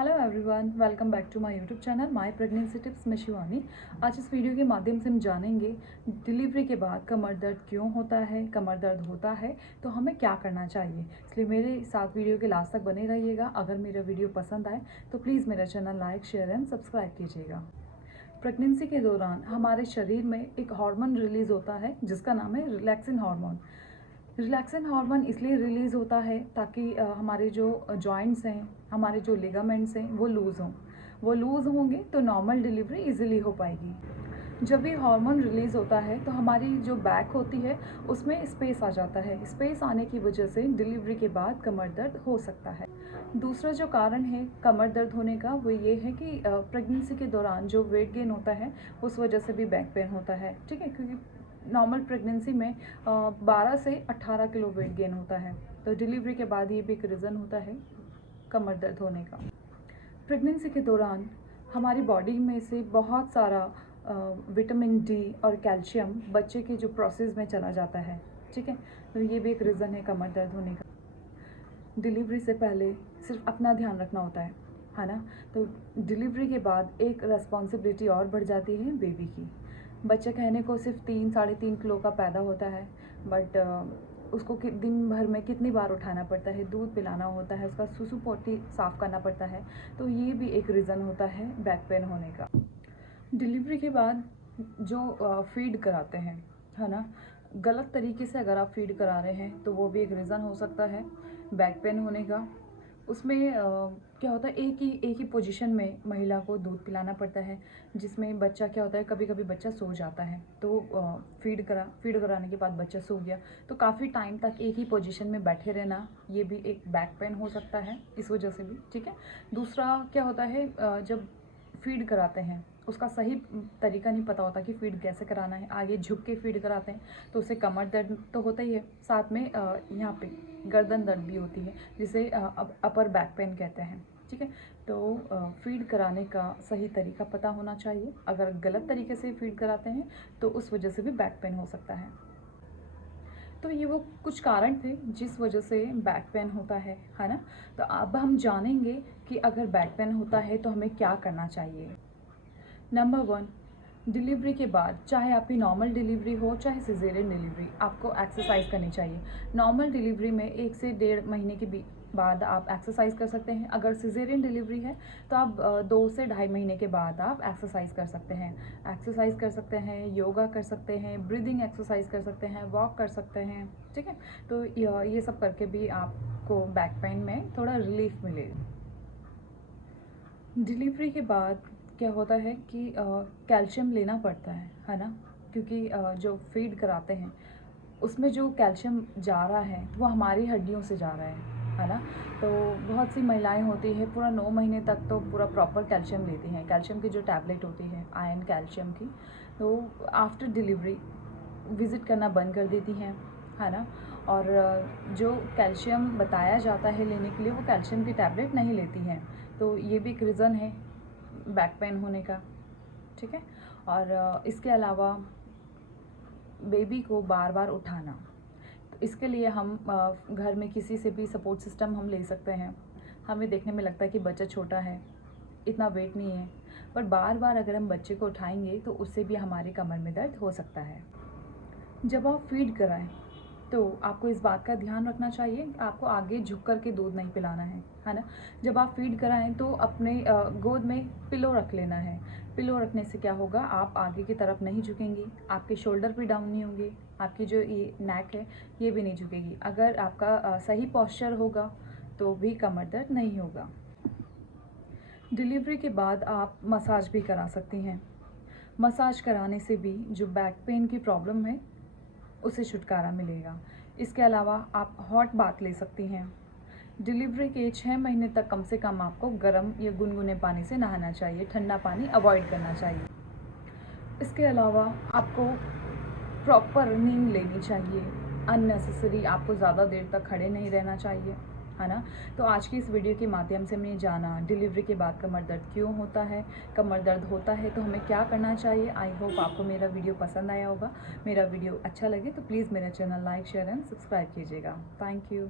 Hello everyone, welcome back to my YouTube channel my pregnancy tips में शिवानी। आज इस video के माध्यम से हम जानेंगे डिलीवरी के बाद कमर दर्द क्यों होता है, कमर दर्द होता है तो हमें क्या करना चाहिए। इसलिए मेरे साथ वीडियो के लास्ट तक बने रहिएगा। अगर मेरा वीडियो पसंद आए तो प्लीज़ मेरा channel like, share and subscribe कीजिएगा। प्रेगनेंसी के दौरान हमारे शरीर में एक हार्मोन रिलीज़ होता है जिसका नाम है रिलैक्सिन हार्मोन। रिलैक्सिन हार्मोन इसलिए रिलीज़ होता है ताकि हमारे जो जॉइंट्स हैं, हमारे जो लिगामेंट्स हैं वो लूज़ हों। वो लूज़ होंगे तो नॉर्मल डिलीवरी इजीली हो पाएगी। जब भी हार्मोन रिलीज़ होता है तो हमारी जो बैक होती है उसमें स्पेस आ जाता है। स्पेस आने की वजह से डिलीवरी के बाद कमर दर्द हो सकता है। दूसरा जो कारण है कमर दर्द होने का वो ये है कि प्रेगनेंसी के दौरान जो वेट गेन होता है उस वजह से भी बैक पेन होता है। ठीक है, क्योंकि नॉर्मल प्रेगनेंसी में 12 से 18 किलो वेट गेन होता है, तो डिलीवरी के बाद ये भी एक रीज़न होता है कमर दर्द होने का। प्रेगनेंसी के दौरान हमारी बॉडी में से बहुत सारा विटामिन डी और कैल्शियम बच्चे के जो प्रोसेस में चला जाता है। ठीक है, तो ये भी एक रीज़न है कमर दर्द होने का। डिलीवरी से पहले सिर्फ अपना ध्यान रखना होता है ना। तो डिलीवरी के बाद एक रिस्पॉन्सिबिलिटी और बढ़ जाती है बेबी की। बच्चा कहने को सिर्फ 3-3.5 किलो का पैदा होता है, बट उसको दिन भर में कितनी बार उठाना पड़ता है, दूध पिलाना होता है, उसका सुसु पोटी साफ़ करना पड़ता है। तो ये भी एक रीज़न होता है बैक पेन होने का। डिलीवरी के बाद जो फीड कराते हैं, है ना, गलत तरीके से अगर आप फीड करा रहे हैं तो वो भी एक रीज़न हो सकता है बैक पेन होने का। उसमें क्या होता है, एक ही पोजीशन में महिला को दूध पिलाना पड़ता है, जिसमें बच्चा क्या होता है, कभी कभी बच्चा सो जाता है। तो फीड कराने के बाद बच्चा सो गया तो काफ़ी टाइम तक एक ही पोजीशन में बैठे रहना, ये भी एक बैक पेन हो सकता है इस वजह से भी। ठीक है, दूसरा क्या होता है, जब फीड कराते हैं उसका सही तरीका नहीं पता होता कि फ़ीड कैसे कराना है। आगे झुक के फ़ीड कराते हैं तो उससे कमर दर्द तो होता ही है, साथ में यहाँ पे गर्दन दर्द भी होती है, जिसे अपर बैक पेन कहते हैं। ठीक है, तो फ़ीड कराने का सही तरीका पता होना चाहिए। अगर गलत तरीके से फ़ीड कराते हैं तो उस वजह से भी बैक पेन हो सकता है। तो ये वो कुछ कारण थे जिस वजह से बैक पेन होता है ना। तो अब हम जानेंगे कि अगर बैक पेन होता है तो हमें क्या करना चाहिए। नंबर 1, डिलीवरी के बाद, चाहे आपकी नॉर्मल डिलीवरी हो चाहे सिजेरियन डिलीवरी, आपको एक्सरसाइज करनी चाहिए। नॉर्मल डिलीवरी में 1 से 1.5 महीने के बाद आप एक्सरसाइज कर सकते हैं। अगर सिजेरियन डिलीवरी है तो आप 2 से 2.5 महीने के बाद आप एक्सरसाइज कर सकते हैं। एक्सरसाइज कर सकते हैं, योगा कर सकते हैं, ब्रीदिंग एक्सरसाइज कर सकते हैं, वॉक कर सकते हैं। ठीक है, तो ये सब करके भी आपको बैक पेन में थोड़ा रिलीफ मिलेगा। डिलीवरी के बाद क्या होता है कि कैल्शियम लेना पड़ता है ना, क्योंकि जो फीड कराते हैं उसमें जो कैल्शियम जा रहा है वो हमारी हड्डियों से जा रहा है ना। तो बहुत सी महिलाएं होती है पूरा 9 महीने तक तो पूरा प्रॉपर कैल्शियम लेती हैं, कैल्शियम की जो टैबलेट होती है आयरन कैल्शियम की, तो आफ्टर डिलीवरी विज़िट करना बंद कर देती हैं, है ना। और जो कैल्शियम बताया जाता है लेने के लिए वो कैल्शियम की टैबलेट नहीं लेती हैं। तो ये भी एक रीज़न है बैक पेन होने का। ठीक है, और इसके अलावा बेबी को बार बार उठाना, तो इसके लिए हम घर में किसी से भी सपोर्ट सिस्टम हम ले सकते हैं। हमें देखने में लगता है कि बच्चा छोटा है, इतना वेट नहीं है, पर बार बार अगर हम बच्चे को उठाएंगे तो उससे भी हमारी कमर में दर्द हो सकता है। जब आप फीड कराएं तो आपको इस बात का ध्यान रखना चाहिए कि आपको आगे झुक कर के दूध नहीं पिलाना है ना। जब आप फीड कराएं तो अपने गोद में पिलो रख लेना है। पिलो रखने से क्या होगा, आप आगे की तरफ नहीं झुकेंगी, आपके शोल्डर भी डाउन नहीं होंगे, आपकी जो ये नेक है ये भी नहीं झुकेगी। अगर आपका सही पॉस्चर होगा तो भी कमर दर्द नहीं होगा। डिलीवरी के बाद आप मसाज भी करा सकती हैं। मसाज कराने से भी जो बैक पेन की प्रॉब्लम है उसे छुटकारा मिलेगा। इसके अलावा आप हॉट बाथ ले सकती हैं। डिलीवरी के 6 महीने तक कम से कम आपको गर्म या गुनगुने पानी से नहाना चाहिए, ठंडा पानी अवॉइड करना चाहिए। इसके अलावा आपको प्रॉपर नींद लेनी चाहिए। अननेसेसरी आपको ज़्यादा देर तक खड़े नहीं रहना चाहिए, है ना। तो आज की इस वीडियो के माध्यम से हमने जाना डिलीवरी के बाद कमर दर्द क्यों होता है, कमर दर्द होता है तो हमें क्या करना चाहिए। आई होप आपको मेरा वीडियो पसंद आया होगा। मेरा वीडियो अच्छा लगे तो प्लीज़ मेरा channel like, share and subscribe कीजिएगा। Thank you.